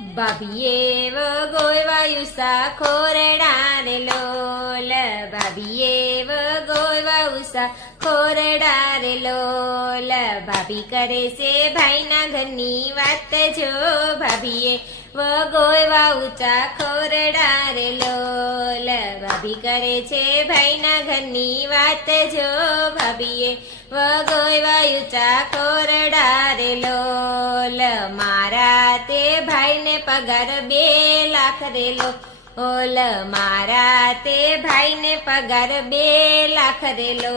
ભાભીએ વગોયવાયુ સા ખોરડાને લોલ. ભાભીએ વગોયવાયુ સા ખોરડા રે લોલ. ભાભી કરે છે ભાઈના ઘરની વાત જો. ભાભીએ વગોયવા ઊંચા ખોરડા રે લોલ. ભાભી કરે છે ભાઈના ઘરની વાત જો. ભાભીએ વગોયવા ઊંચા ખોરડા રે લોલ. મારા તે ભાઈને પગાર બે લાખ રેલો. ઓલ મારા તે ભાઈને પગાર બે લાખ રેલો.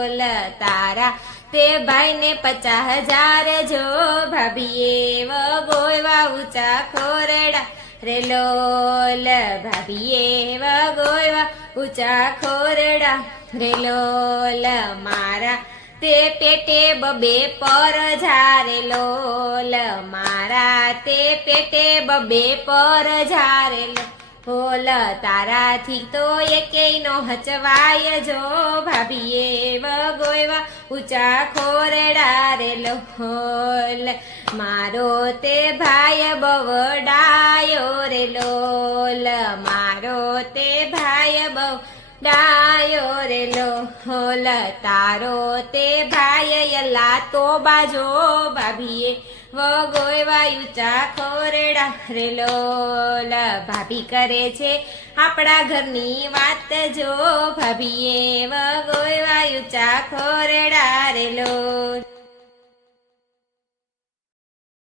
ઓલ તારા તે ભાઈને પચાસ હજાર જો ભાભીએ વગોયવા ઊંચા ખોરડા રે લોલ ભાભીએ વગોયવા ઊંચા ખોરડા રેલો. ઓલ મારા તે પેટે બબે પર ઝારે લોલ. મારા તે પેટે બબે પર ઝારે હોલ તારાથી તો એકેય નો હચવાય જો ભાભીએ વગોયવા ઊંચા ખોરડા હોલ મારો તે ભાઈ બવડાયો રે લોલ. મારો તે ડાયો રે લો, હોલ તારો તે ભાઈ યલા તો બાજો ભાભીએ. વ ગોય વાયુ ચા ખોરેડા રે લોલ ભાભી કરે છે આપણા ઘરની વાત જો ભાભીએ. વગોયવા ઊંચા ખોરડા રે લોલ